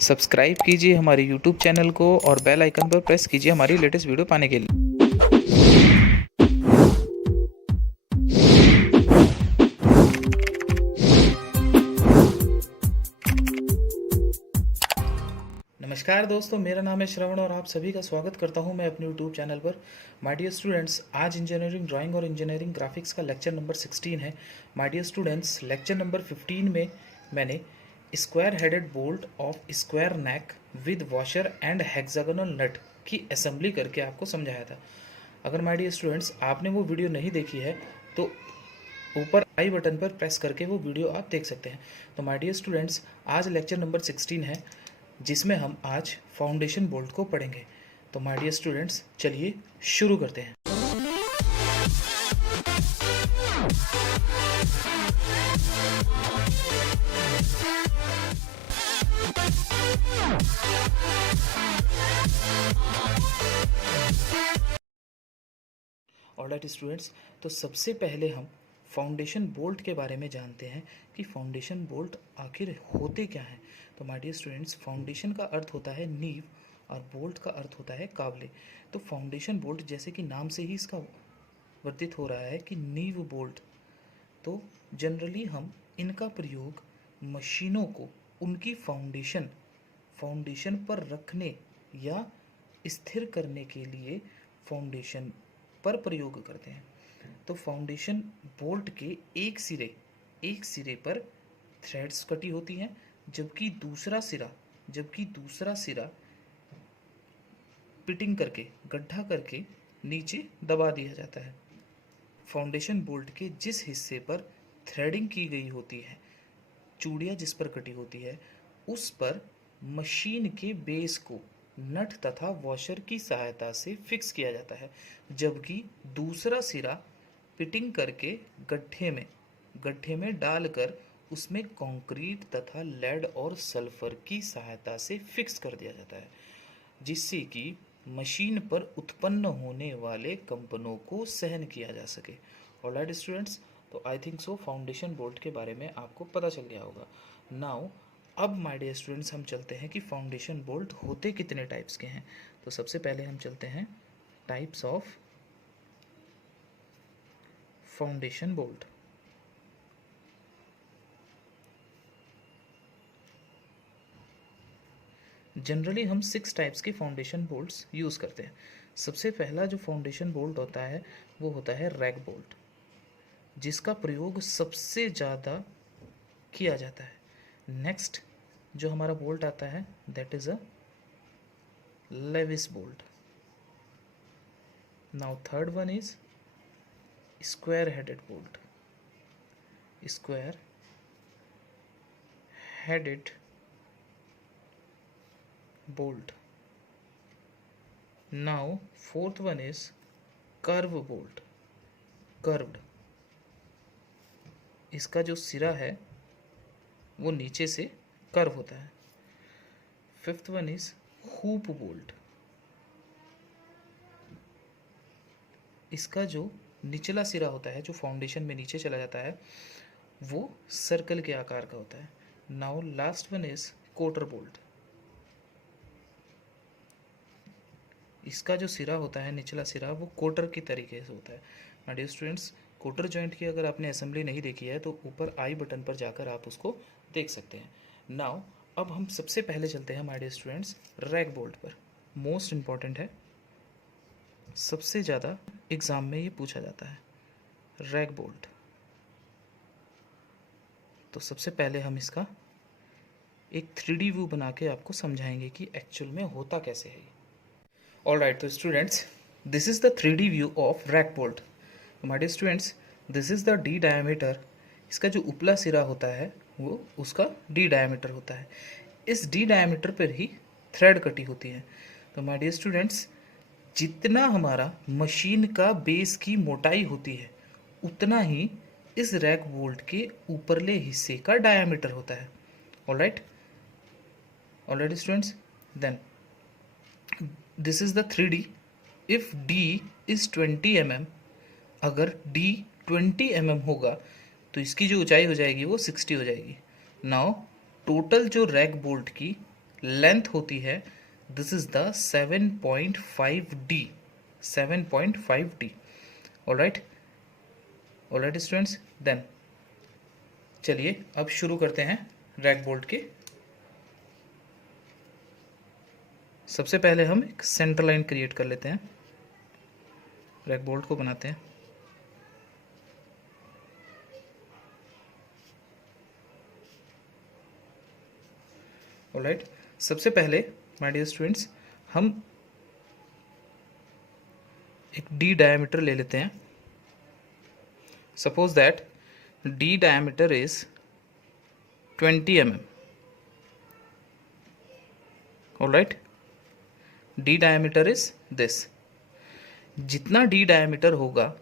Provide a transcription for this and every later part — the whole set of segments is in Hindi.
सब्सक्राइब कीजिए हमारे यूट्यूब चैनल को और बेल आइकन पर प्रेस कीजिए हमारी लेटेस्ट वीडियो पाने के लिए। नमस्कार दोस्तों, मेरा नाम है श्रवण और आप सभी का स्वागत करता हूं मैं अपने यूट्यूब चैनल पर। माय डियर स्टूडेंट्स, आज इंजीनियरिंग ड्राइंग और इंजीनियरिंग ग्राफिक्स का लेक्चर नंबर 16 है। My dear students, lecture number 15 में मैंने square headed bolt of square neck with washer and hexagonal nut की असेंबली करके आपको समझाया था। अगर माय डियर स्टूडेंट्स आपने वो वीडियो नहीं देखी है तो ऊपर आई बटन पर प्रेस करके वो वीडियो आप देख सकते हैं। तो माय डियर स्टूडेंट्स, आज लेक्चर नंबर 16 है जिसमें हम आज फाउंडेशन बोल्ट को पढ़ेंगे। तो माय डियर स्टूडेंट्स, चलिए शुरू करते हैं। ऑलराइट स्टूडेंट्स, तो सबसे पहले हम फाउंडेशन बोल्ट के बारे में जानते हैं कि फाउंडेशन बोल्ट आखिर होते क्या हैं। तो माय डियर स्टूडेंट्स, फाउंडेशन का अर्थ होता है नींव और बोल्ट का अर्थ होता है कावले। तो फाउंडेशन बोल्ट, जैसे कि नाम से ही इसका वर्तित हो रहा है कि नींव बोल्ट, तो जनरली हम इनका प्रयोग मशीनों को उनकी फाउंडेशन पर रखने या स्थिर करने के लिए फाउंडेशन पर प्रयोग करते हैं। तो फाउंडेशन बोल्ट के एक सिरे पर थ्रेड्स कटी होती हैं, जबकि दूसरा सिरा पिटिंग करके, गड्ढा करके नीचे दबा दिया जाता है। फाउंडेशन बोल्ट के जिस हिस्से पर थ्रेडिंग की गई होती है, चूड़ियाँ जिस पर कटी होती है, उस पर मशीन के बेस को नट तथा वॉशर की सहायता से फिक्स किया जाता है, जबकि दूसरा सिरा पिटिंग करके गड्ढे में डालकर उसमें कंक्रीट तथा लेड और सल्फर की सहायता से फिक्स कर दिया जाता है, जिससे कि मशीन पर उत्पन्न होने वाले कंपनों को सहन किया जा सके। ऑलराइट स्टूडेंट्स, तो आई थिंक सो फाउंडेशन बोल्ट के बारे में आपको पता चल गया होगा। नाउ अब माय डियर स्टूडेंट्स, हम चलते हैं कि फाउंडेशन बोल्ट होते कितने टाइप्स के हैं। तो सबसे पहले हम चलते हैं types of foundation bolt. Generally हम 6 टाइप्स के फाउंडेशन बोल्ट्स यूज़ करते हैं। सबसे पहला जो फाउंडेशन बोल्ट होता है वो होता है रैग बोल्ट, जिसका प्रयोग सबसे ज़्यादा किया जाता है। नेक्स्ट जो हमारा बोल्ट आता है that is a Lewis bolt. Now third one is square headed bolt. Square headed bolt. Now fourth one is curve bolt, curved। इसका जो सिरा है वो नीचे से कर्व होता है। Fifth one is hoop bolt. इसका जो निचला सिरा होता है, जो फाउंडेशन में नीचे चला जाता है, वो सर्कल के आकार का होता है। Now last one is cotter bolt. इसका जो सिरा होता है, निचला सिरा, वो कोटर की तरीके से होता है। My dear students, cotter joint की अगर आपने असेंबली नहीं देखी है तो ऊपर आई बटन पर जाकर आप उसको देख सकते हैं। नाउ अब हम सबसे पहले चलते हैं my dear students rag bolt पर। मोस्ट इम्पॉर्टेंट है, सबसे ज़्यादा एग्ज़ाम में ये पूछा जाता है, रैग बोल्ट। तो सबसे पहले हम इसका एक 3D व्यू बना के आपको समझाएंगे कि एक्चुअल में होता कैसे है। Alright, तो students, this is the 3D view of rag bolt. My dear students, this is the D diameter. इसका जो उपला सिरा होता है वो उसका डी डायमीटर होता है। इस डी डायमीटर पर ही थ्रेड कटी होती है। तो माय डियर स्टूडेंट्स, जितना हमारा मशीन का बेस की मोटाई होती है उतना ही इस रैग बोल्ट के ऊपरले हिस्से का डायमीटर होता है। Alright students, then this is the 3D। If D is 20 mm, अगर D 20 mm होगा तो इसकी जो ऊंचाई हो जाएगी वो 60 हो जाएगी। नाउ टोटल जो रैग बोल्ट की लेंथ होती है, this is the 7.5D, 7.5D। Alright, alright students, then चलिए अब शुरू करते हैं रैक बोल्ट के। सबसे पहले हम एक सेंटर लाइन क्रिएट कर लेते हैं, रैक बोल्ट को बनाते हैं। ऑलराइट, सबसे पहले माय डियर स्टूडेंट्स हम एक डी डायमीटर ले लेते हैं। Suppose that D diameter is 20 mm। Alright, D diameter is this. जितना डी डायमीटर होगा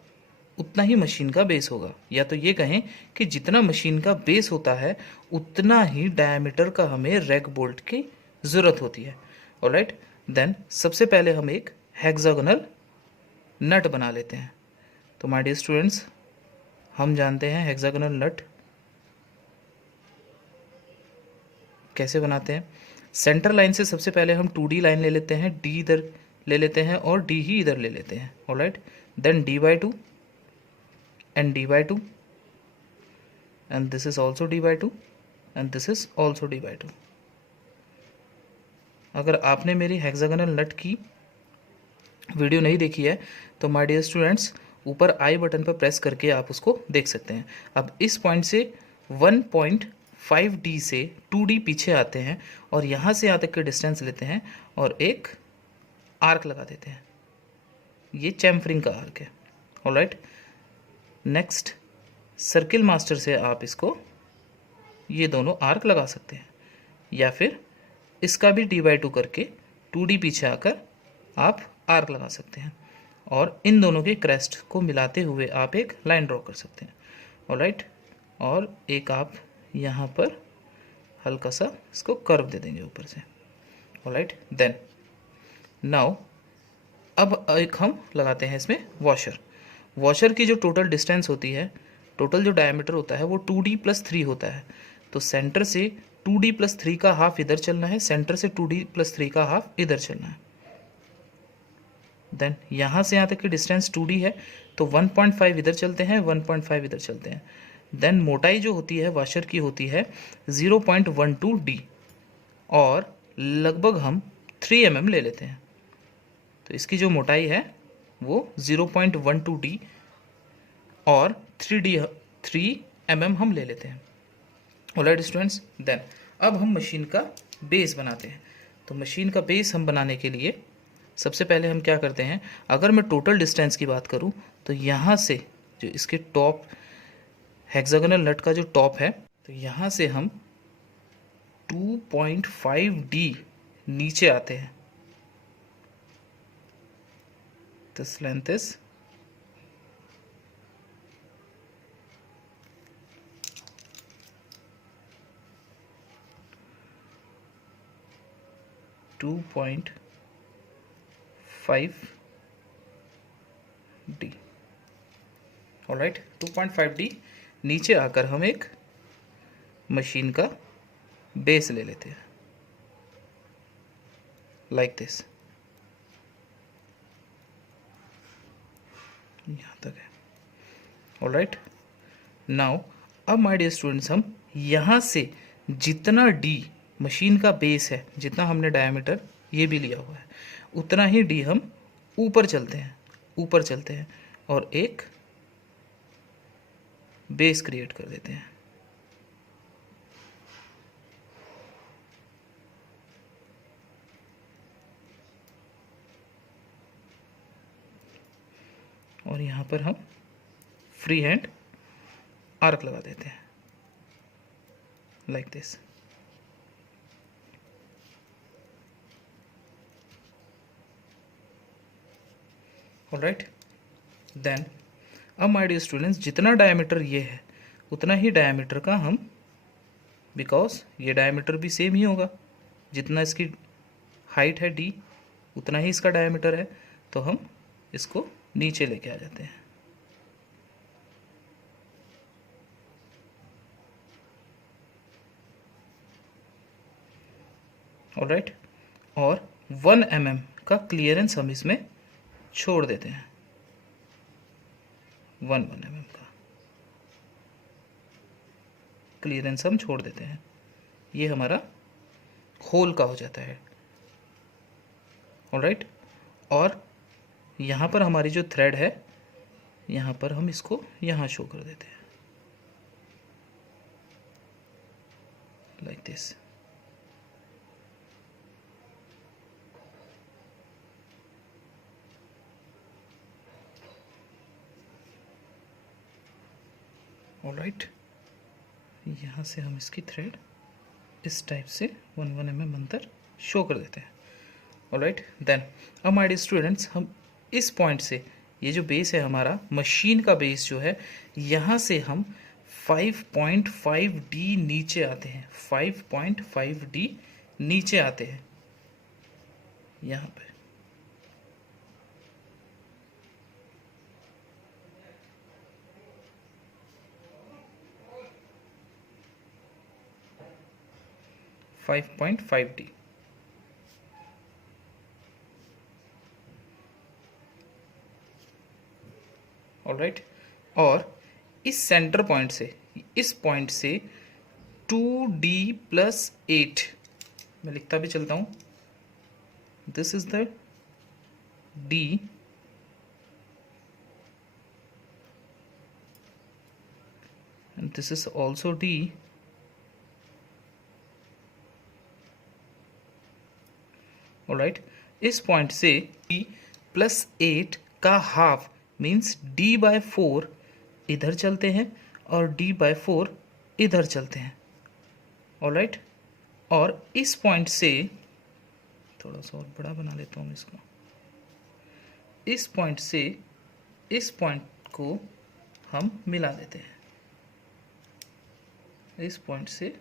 उतना ही मशीन का बेस होगा, या तो ये कहें कि जितना मशीन का बेस होता है उतना ही डायमीटर का हमें रैक बोल्ट की ज़रूरत होती है। ऑलराइट, देन सबसे पहले हम एक हेक्सागोनल नट बना लेते हैं। तो माय डियर स्टूडेंट्स, हम जानते हैं हेक्सागोनल नट कैसे बनाते हैं। सेंटर लाइन से सबसे पहले हम 2D लाइन ले लेते हैं, डी इधर ले लेते हैं और डी ही इधर ले लेते हैं। Alright, then D/2 and D/2 and this is also D/2 and this is also D/2। अगर आपने मेरी हेक्सागोनल नट की वीडियो नहीं देखी है तो माय डियर स्टूडेंट्स ऊपर आई बटन पर प्रेस करके आप उसको देख सकते हैं। अब इस पॉइंट से 1.5D से 2D पीछे आते हैं और यहाँ से यहाँ तक के डिस्टेंस लेते हैं और एक आर्क लगा देते हैं। ये चैम्फरिंग का आर्क है। ऑलराइट, नेक्स्ट सर्किल मास्टर से आप इसको ये दोनों आर्क लगा सकते हैं, या फिर इसका भी D/2 करके 2D पीछे आकर आप आर्क लगा सकते हैं और इन दोनों के क्रेस्ट को मिलाते हुए आप एक लाइन ड्रॉ कर सकते हैं। ऑलराइट, और एक आप यहाँ पर हल्का सा इसको कर्व दे देंगे ऊपर से। ऑलराइट, देन नाउ अब एक हम लगाते हैं इसमें वॉशर। वॉशर की जो टोटल डिस्टेंस होती है, टोटल जो डायमीटर होता है वो 2D+3 होता है। तो सेंटर से 2D+3 का हाफ इधर चलना है, सेंटर से 2D+3 का हाफ इधर चलना है। देन यहाँ से यहाँ तक की डिस्टेंस 2D है तो 1.5 इधर चलते हैं, 1.5 इधर चलते हैं। देन मोटाई जो होती है वॉशर की होती है 0.12D और लगभग हम 3 mm ले लेते हैं। तो इसकी जो मोटाई है वो 0.12D और 3 mm हम ले लेते हैं। ऑलराइट स्टूडेंट्स, देन अब हम मशीन का बेस बनाते हैं। तो मशीन का बेस हम बनाने के लिए सबसे पहले हम क्या करते हैं, अगर मैं टोटल डिस्टेंस की बात करूं तो यहाँ से जो इसके टॉप हेक्सागोनल नट का जो टॉप है, तो यहाँ से हम 2.5D नीचे आते हैं। This length is 2.5D। Alright, 2.5D नीचे आकर हम एक मशीन का बेस ले लेते हैं लाइक दिस। यहाँ तक है। ऑलराइट, नाउ अब माय डियर स्टूडेंट्स हम यहाँ से जितना D मशीन का बेस है, जितना हमने डायमीटर ये भी लिया हुआ है, उतना ही D हम ऊपर चलते हैं, ऊपर चलते हैं और एक बेस क्रिएट कर देते हैं। और यहाँ पर हम फ्री हैंड आर्क लगा देते हैं लाइक दिस। ऑलराइट, देन अब माय डियर स्टूडेंट्स जितना डायमीटर ये है उतना ही डायमीटर का हम, बिकॉज ये डायमीटर भी सेम ही होगा, जितना इसकी हाइट है D उतना ही इसका डायमीटर है, तो हम इसको नीचे लेके आ जाते हैं। ऑलराइट, और 1 mm का क्लियरेंस हम इसमें छोड़ देते हैं, 1 mm का क्लियरेंस हम छोड़ देते हैं। ये हमारा होल का हो जाता है, ऑलराइट। और यहाँ पर हमारी जो थ्रेड है, यहाँ पर हम इसको यहाँ शो कर देते हैं, लाइक दिस। ऑलराइट, यहाँ से हम इसकी थ्रेड इस टाइप से 1 mm अंतर शो कर देते हैं, ऑलराइट। देन अब माय डियर स्टूडेंट्स, हम इस पॉइंट से, ये जो बेस है हमारा, मशीन का बेस जो है, यहाँ से हम 5.5D नीचे आते हैं, 5.5D नीचे आते हैं यहाँ पे। $5.5D, alright. और इस सेंटर पॉइंट से, इस पॉइंट से 2D+8, मैं लिखता भी चलता हूँ, this is the D and this is also D, alright. इस पॉइंट से D+8 का हाफ मीन्स D/4 इधर चलते हैं और D/4 इधर चलते हैं, ऑलराइट। और इस पॉइंट से थोड़ा सा और बड़ा बना लेता हूँ इसको, इस पॉइंट से इस पॉइंट को हम मिला देते हैं, इस पॉइंट से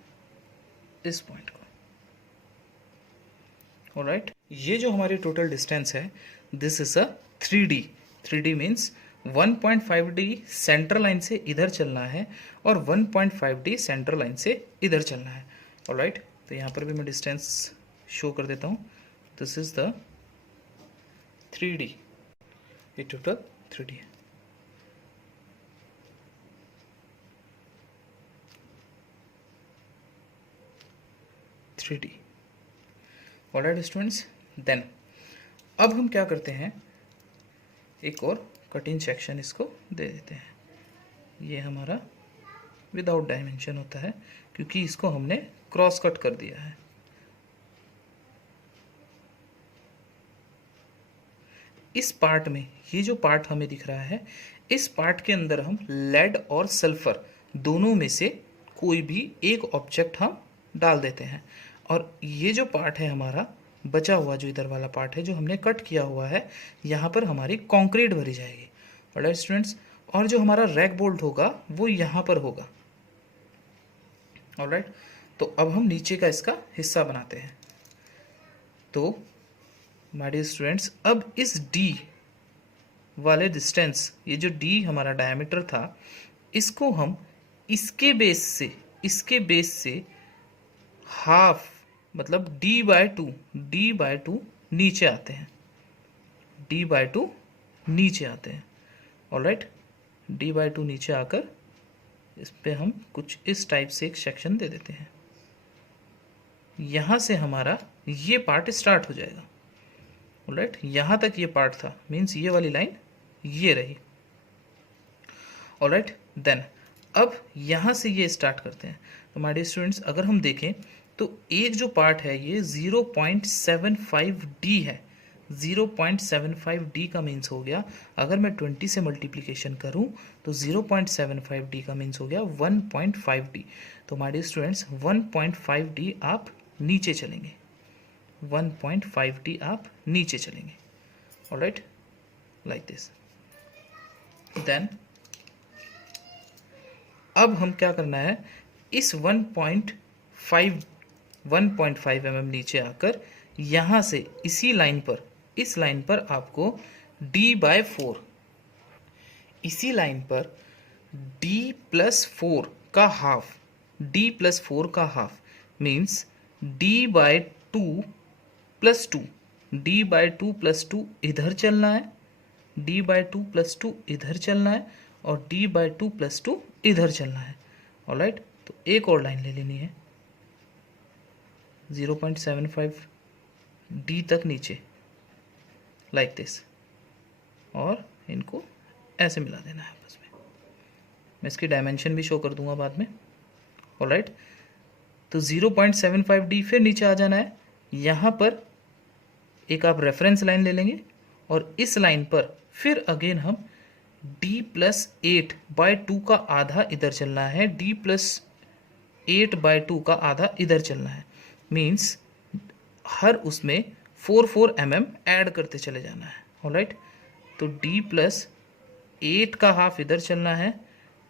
इस पॉइंट को, ऑलराइट। ये जो हमारी टोटल डिस्टेंस है, this is a 3D। 3D means 1.5D centre line से इधर चलना है और 1.5D सेंटर लाइन से इधर चलना है, ऑलराइट। तो यहाँ पर भी मैं डिस्टेंस शो कर देता हूँ, दिस इज द 3D, ये टोटल 3D है। ऑलराइट स्टूडेंट्स, देन अब हम क्या करते हैं, एक और कटिंग सेक्शन इसको दे देते हैं। ये हमारा विदाउट डायमेंशन होता है क्योंकि इसको हमने क्रॉस कट कर दिया है। इस पार्ट में, ये जो पार्ट हमें दिख रहा है, इस पार्ट के अंदर हम लेड और सल्फर दोनों में से कोई भी एक ऑब्जेक्ट हम डाल देते हैं। और ये जो पार्ट है हमारा बचा हुआ, जो इधर वाला पार्ट है जो हमने कट किया हुआ है, यहाँ पर हमारी कंक्रीट भरी जाएगी, ऑलराइट स्टूडेंट्स। और जो हमारा रैक बोल्ट होगा वो यहाँ पर होगा, ऑलराइट। तो अब हम नीचे का इसका हिस्सा बनाते हैं। तो माय डियर स्टूडेंट्स, अब इस D वाले डिस्टेंस, ये जो D हमारा डायमीटर था, इसको हम इसके बेस से हाफ, मतलब D/2 नीचे आते हैं, D/2 नीचे आते हैं, ऑलराइट। D/2 नीचे आकर इस पे हम कुछ इस टाइप से एक सेक्शन दे देते हैं। यहाँ से हमारा ये पार्ट स्टार्ट हो जाएगा, ऑलराइट। यहाँ तक ये पार्ट था, मीन्स ये वाली लाइन ये रही, ऑलराइट। देन अब यहाँ से ये स्टार्ट करते हैं। तो माय डियर स्टूडेंट्स, अगर हम देखें तो एक जो पार्ट है ये 0.75D है, 0.75D का मीन्स हो गया, अगर मैं 20 से मल्टीप्लिकेशन करूं तो 0.75D का मीन्स हो गया 1.5D। तो माय डियर स्टूडेंट्स, 1.5D आप नीचे चलेंगे, 1.5D आप नीचे चलेंगे, ऑलराइट, लाइक दिस। देन अब हम क्या करना है, इस 1.5 mm नीचे आकर यहाँ से इसी लाइन पर, इस लाइन पर आपको D/4, इसी लाइन पर D+4 का हाफ, D+4 का हाफ मीन्स D/2 2 + 2, d/2 + 2 इधर चलना है, d/2 + 2 इधर चलना है और d/2 + 2 इधर चलना है। ऑलराइट, तो एक और लाइन ले लेनी है 0.75 d तक नीचे, लाइक दिस, और इनको ऐसे मिला देना है आपस में। मैं इसकी डायमेंशन भी शो कर दूंगा बाद में। ऑलराइट, तो 0.75 d फिर नीचे आ जाना है। यहाँ पर एक आप रेफरेंस लाइन ले लेंगे और इस लाइन पर फिर अगेन हम d+8/2 का आधा इधर चलना है, d+8/2 का आधा इधर चलना है। मीन्स हर उसमें 4 mm ऐड करते चले जाना है। ऑलराइट, तो d+8 का हाफ इधर चलना है,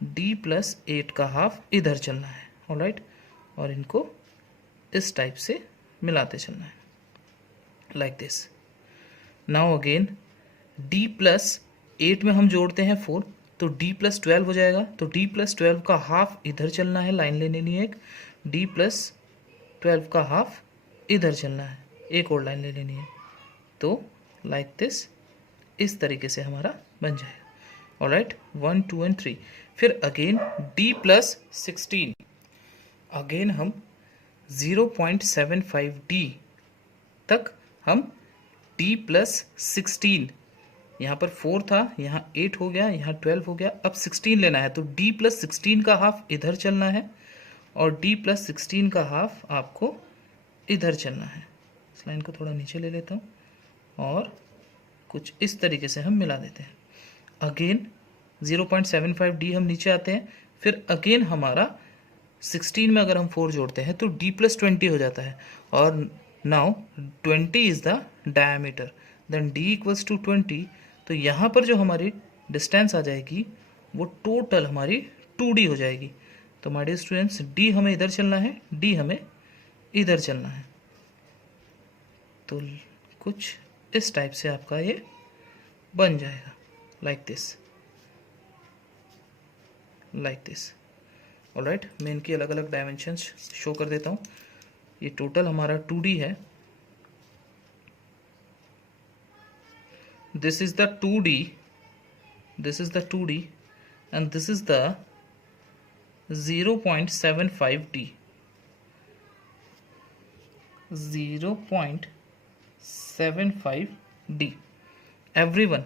d+8 का हाफ इधर चलना है। ऑलराइट, और इनको इस टाइप से मिलाते चलना है, like this. Now again d+8 में हम जोड़ते हैं 4, तो d+12 हो जाएगा। तो d+12 का हाफ इधर चलना है, लाइन ले लेनी है एक, d+12 का हाफ इधर चलना है, एक और लाइन ले लेनी है। तो लाइक दिस, इस तरीके से हमारा बन जाएगा। Alright, 1 2 and 3। फिर अगेन d+16, अगेन हम 0.75 d तक हम d+16, यहाँ पर 4 था, यहाँ 8 हो गया, यहाँ 12 हो गया, अब 16 लेना है। तो d+16 का हाफ इधर चलना है और d+16 का हाफ आपको इधर चलना है। इस लाइन को थोड़ा नीचे ले लेता हूँ और कुछ इस तरीके से हम मिला देते हैं। अगेन 0.75 d हम नीचे आते हैं, फिर अगेन हमारा 16 में अगर हम 4 जोड़ते हैं तो d+20 हो जाता है, और now 20 is the diameter, then d = 20। तो यहाँ पर जो हमारी डिस्टेंस आ जाएगी वो टोटल हमारी 2d हो जाएगी। तो माय डियर स्टूडेंट्स, d हमें इधर चलना है, d हमें इधर चलना है। तो कुछ इस टाइप से आपका ये बन जाएगा, like this, like this. Alright, मैं इनकी अलग अलग डायमेंशंस शो कर देता हूँ। ये टोटल हमारा 2d है, this is the 2d, this is the 2d and this is the 0.75d, 0.75d, everyone.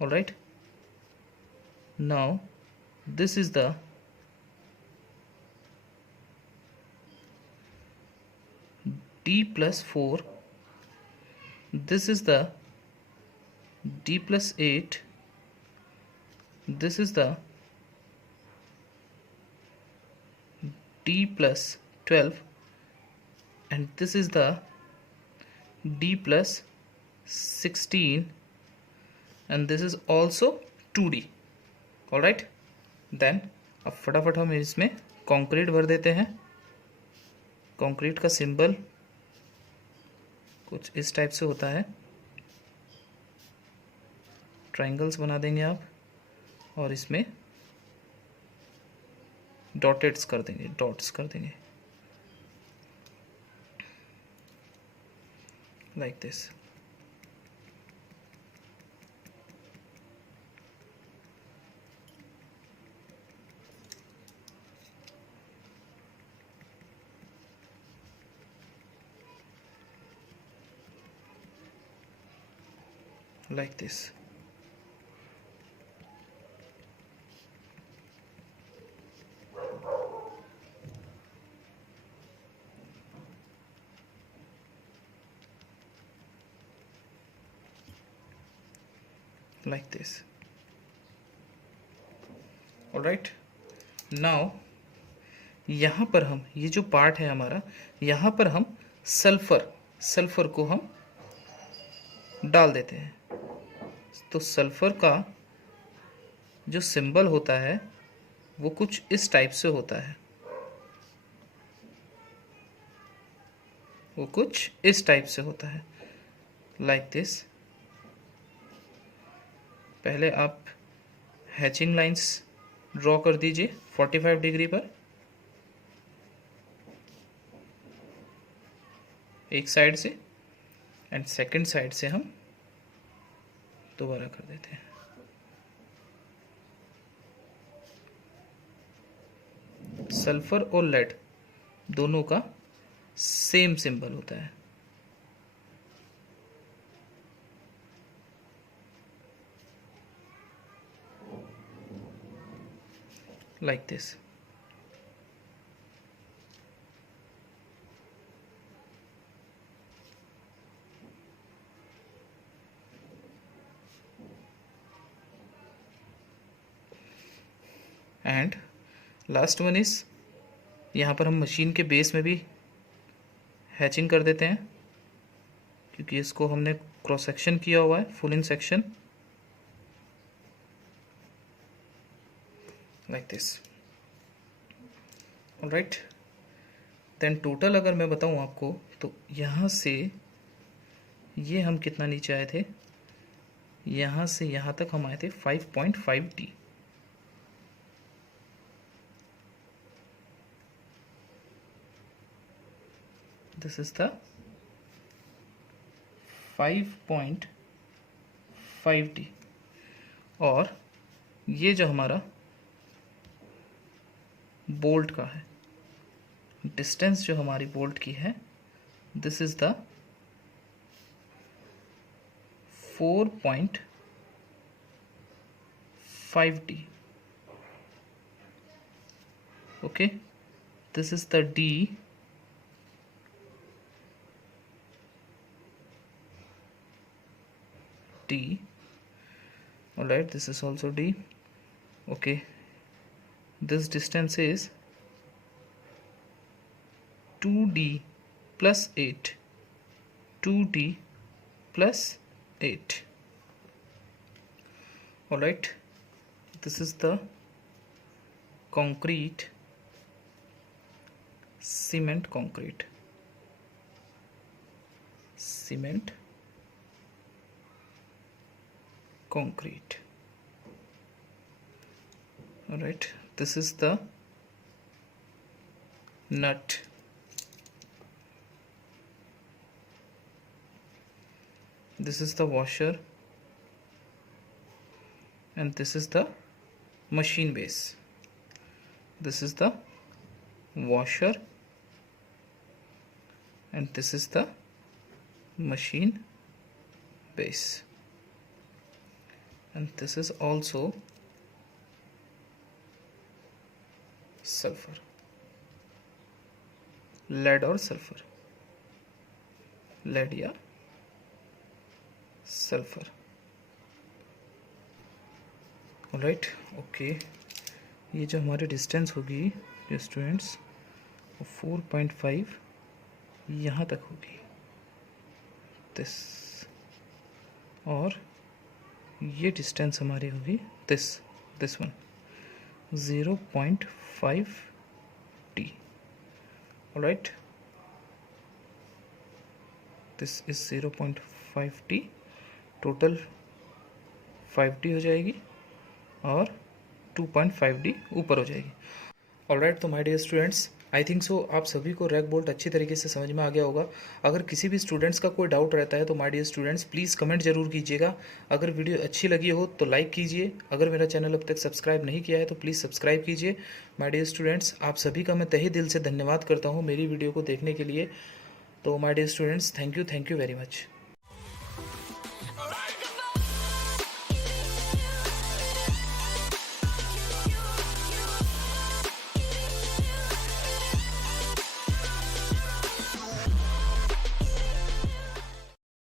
All right, now this is the d+4, this is the d+8, this is the d+12 and this is the d+16 and this is also 2d. All right, then अब फटाफट हम इसमें कंक्रीट भर देते हैं। कंक्रीट का सिंबल कुछ इस टाइप से होता है, ट्रायंगल्स बना देंगे आप और इसमें डॉटेड्स कर देंगे, डॉट्स कर देंगे, like this. like this. Like this. All right, now यहाँ पर हम ये जो पार्ट है हमारा, यहाँ पर हम सल्फर को हम डाल देते हैं। तो सल्फर का जो सिंबल होता है वो कुछ इस टाइप से होता है, वो कुछ इस टाइप से होता है, लाइक दिस। पहले आप हैचिंग लाइंस ड्रॉ कर दीजिए 45 डिग्री पर। एक साइड से एंड सेकंड साइड से हम दोबारा कर देते हैं। सल्फर और लेड दोनों का सेम सिंबल होता है, like this. And last one is, यहाँ पर हम मशीन के बेस में भी हैचिंग कर देते हैं, क्योंकि इसको हमने क्रॉस सेक्शन किया हुआ है, full in section, like this. Alright, then total अगर मैं बताऊँ आपको तो यहाँ से ये हम कितना नीचे आए थे, यहाँ से यहाँ तक हम आए थे 5.5D। This is the 5.5D। और ये जो हमारा बोल्ट का है, डिस्टेंस जो हमारी बोल्ट की है, this is the 4.5D। okay, this is the D, alright, this is also D. Okay, this distance is 2D plus 8, 2D plus 8. Alright, this is the concrete, cement concrete, cement concrete. Alright, this is the nut, this is the washer, and this is the machine base. This is the washer and this is the machine base, and this is also sulfur, lead or sulfur, lead या sulfur. ऑलराइट, ओके, ये जो हमारी डिस्टेंस होगी स्टूडेंट्स, 4.5 यहाँ तक होगी, दिस, और ये डिस्टेंस हमारी होगी this one 0.5D. Alright, this is 0.5D, total 5D हो जाएगी और 2.5D ऊपर हो जाएगी। ऑलराइट, तो my dear students, I think so आप सभी को रैक बोल्ट अच्छी तरीके से समझ में आ गया होगा। अगर किसी भी स्टूडेंट्स का कोई डाउट रहता है तो my dear students please comment जरूर कीजिएगा। अगर वीडियो अच्छी लगी हो तो लाइक कीजिए, अगर मेरा चैनल अब तक सब्सक्राइब नहीं किया है तो प्लीज़ सब्सक्राइब कीजिए। माय डियर स्टूडेंट्स, आप सभी का मैं तहे दिल से धन्यवाद करता हूँ मेरी वीडियो को देखने के लिए। तो my dear students, thank you very much.